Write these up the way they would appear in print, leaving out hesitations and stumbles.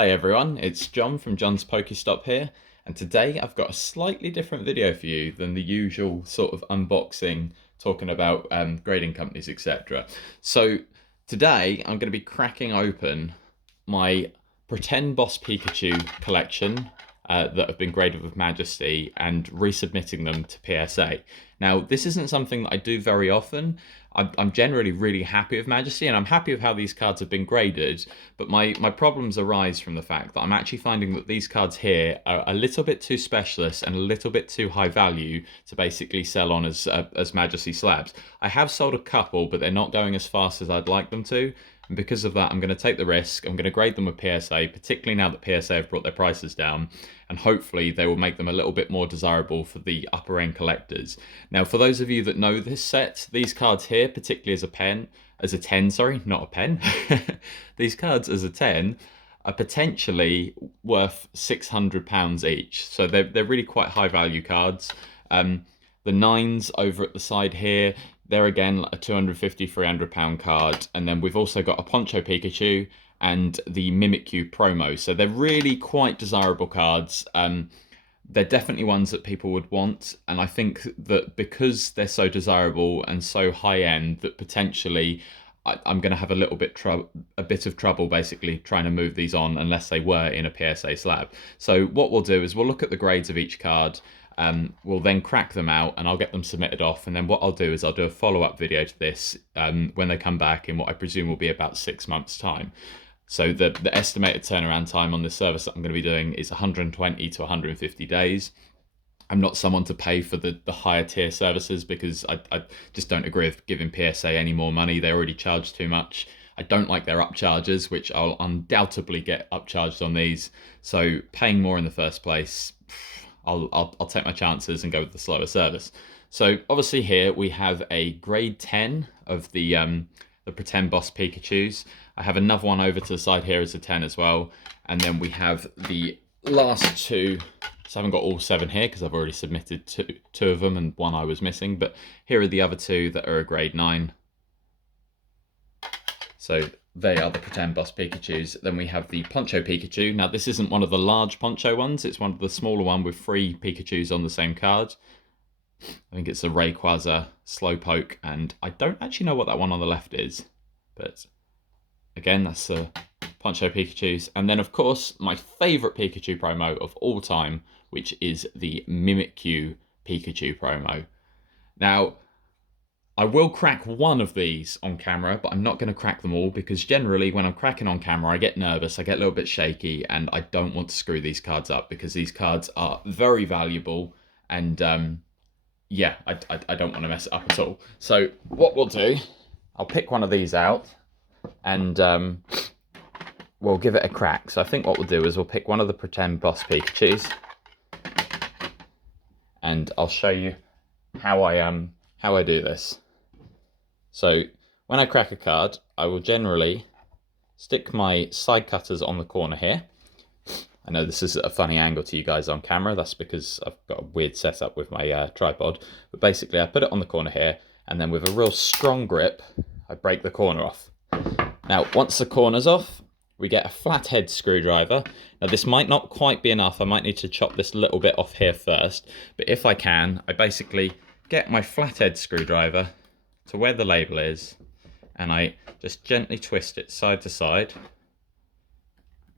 Hi everyone, it's John from John's Pokestop here, and today I've got a slightly different video for you than the usual sort of unboxing, talking about grading companies, etc. So today I'm going to be cracking open my Pretend Boss Pikachu collection that have been graded with Majesty and resubmitting them to PSA. Now, this isn't something that I do very often. I'm generally really happy with Majesty and I'm happy with how these cards have been graded, but my problems arise from the fact that I'm actually finding that these cards here are a little bit too specialist and a little bit too high value to basically sell on as Majesty slabs. I have sold a couple, but they're not going as fast as I'd like them to. And because of that, I'm going to take the risk. I'm going to grade them with PSA, particularly now that PSA have brought their prices down. And hopefully they will make them a little bit more desirable for the upper end collectors. Now, for those of you that know this set, these cards here, particularly as a 10, sorry, not a pen. These cards as a 10 are potentially worth £600 each. So they're really quite high value cards. The 9s over at the side here, they're again a £250, £300 card. And then we've also got a Poncho Pikachu and the Mimikyu promo. So they're really quite desirable cards. They're definitely ones that people would want. And I think that because they're so desirable and so high end, that potentially I'm going to have a bit of trouble basically trying to move these on unless they were in a PSA slab. So what we'll do is we'll look at the grades of each card. We'll then crack them out and I'll get them submitted off, and then what I'll do is I'll do a follow-up video to this when they come back in what I presume will be about 6 months' time. So the estimated turnaround time on this service that I'm going to be doing is 120 to 150 days. I'm not someone to pay for the higher tier services because I just don't agree with giving PSA any more money. They already charge too much. I don't like their upcharges, which I'll undoubtedly get upcharged on these. So paying more in the first place, I'll take my chances and go with the slower service. So obviously here we have a grade 10 of the Pretend Boss Pikachus. I have another one over to the side here as a 10 as well. And then we have the last two. So I haven't got all 7 here because I've already submitted two of them and one I was missing. But here are the other 2 that are a grade 9. So they are the Pretend Boss Pikachus. Then we have the Poncho Pikachu. Now this isn't one of the large Poncho ones. It's one of the smaller one with 3 Pikachus on the same card. I think it's a Rayquaza, Slowpoke, and I don't actually know what that one on the left is. But again, that's the Poncho Pikachus. And then of course, my favourite Pikachu promo of all time, which is the Mimikyu Pikachu promo. Now, I will crack one of these on camera, but I'm not going to crack them all because generally when I'm cracking on camera, I get nervous, I get a little bit shaky, and I don't want to screw these cards up because these cards are very valuable and yeah, I don't want to mess it up at all. So what we'll do, I'll pick one of these out and we'll give it a crack. So I think what we'll do is we'll pick one of the Pretend Boss Pikachus and I'll show you how I do this. So when I crack a card, I will generally stick my side cutters on the corner here. I know this is a funny angle to you guys on camera. That's because I've got a weird setup with my tripod. But basically, I put it on the corner here, and then with a real strong grip, I break the corner off. Now, once the corner's off, we get a flathead screwdriver. Now, this might not quite be enough. I might need to chop this little bit off here first. But if I can, I basically get my flathead screwdriver to where the label is, and I just gently twist it side to side.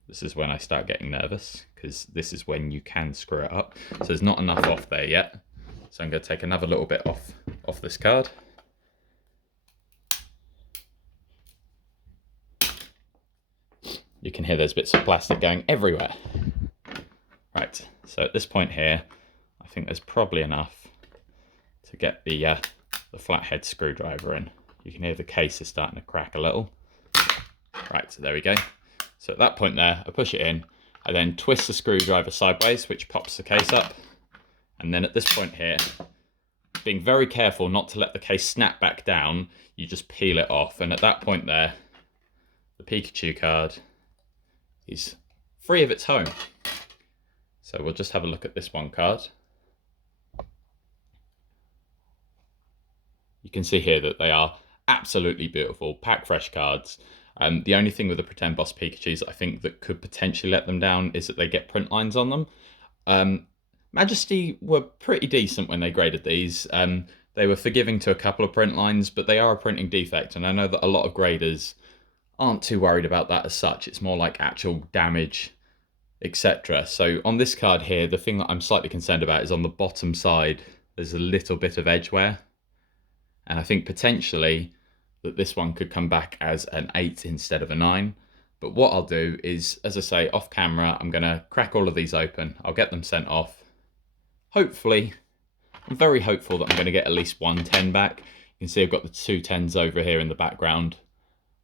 This is when I start getting nervous, because this is when you can screw it up. So there's not enough off there yet. So I'm going to take another little bit off this card. You can hear there's bits of plastic going everywhere. Right, so at this point here, I think there's probably enough to get the flathead screwdriver in. You can hear the case is starting to crack a little. Right, so there we go. So at that point there, I push it in, I then twist the screwdriver sideways, which pops the case up. And then at this point here, being very careful not to let the case snap back down, you just peel it off. And at that point there, the Pikachu card is free of its home. So we'll just have a look at this one card. You can see here that they are absolutely beautiful, pack fresh cards. The only thing with the Pretend Boss Pikachus that I think that could potentially let them down is that they get print lines on them. Majesty were pretty decent when they graded these. They were forgiving to a couple of print lines, but they are a printing defect, and I know that a lot of graders aren't too worried about that as such. It's more like actual damage, etc. So on this card here, the thing that I'm slightly concerned about is on the bottom side, there's a little bit of edge wear. And I think potentially that this one could come back as an 8 instead of a 9. But what I'll do is, as I say, off camera, I'm going to crack all of these open. I'll get them sent off. Hopefully, I'm very hopeful that I'm going to get at least one 10 back. You can see I've got the two 10s over here in the background.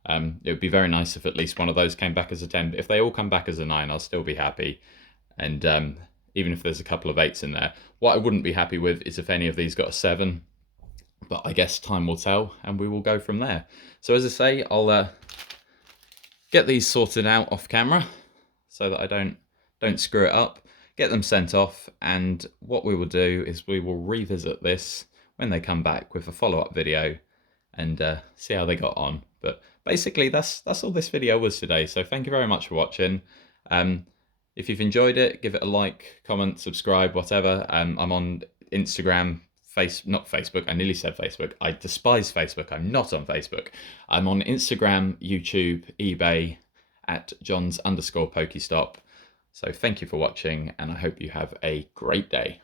It would be very nice if at least one of those came back as a 10. But if they all come back as a 9, I'll still be happy. And even if there's a couple of 8s in there. What I wouldn't be happy with is if any of these got a 7. But I guess time will tell, and we will go from there. So as I say, I'll get these sorted out off camera so that I don't screw it up. Get them sent off, and what we will do is we will revisit this when they come back with a follow-up video and see how they got on. But basically, that's all this video was today. So thank you very much for watching. If you've enjoyed it, give it a like, comment, subscribe, whatever. I'm on Instagram, not Facebook. I nearly said Facebook. I despise Facebook. I'm not on Facebook. I'm on Instagram, YouTube, eBay at Johns_Pokestop. So thank you for watching, and I hope you have a great day.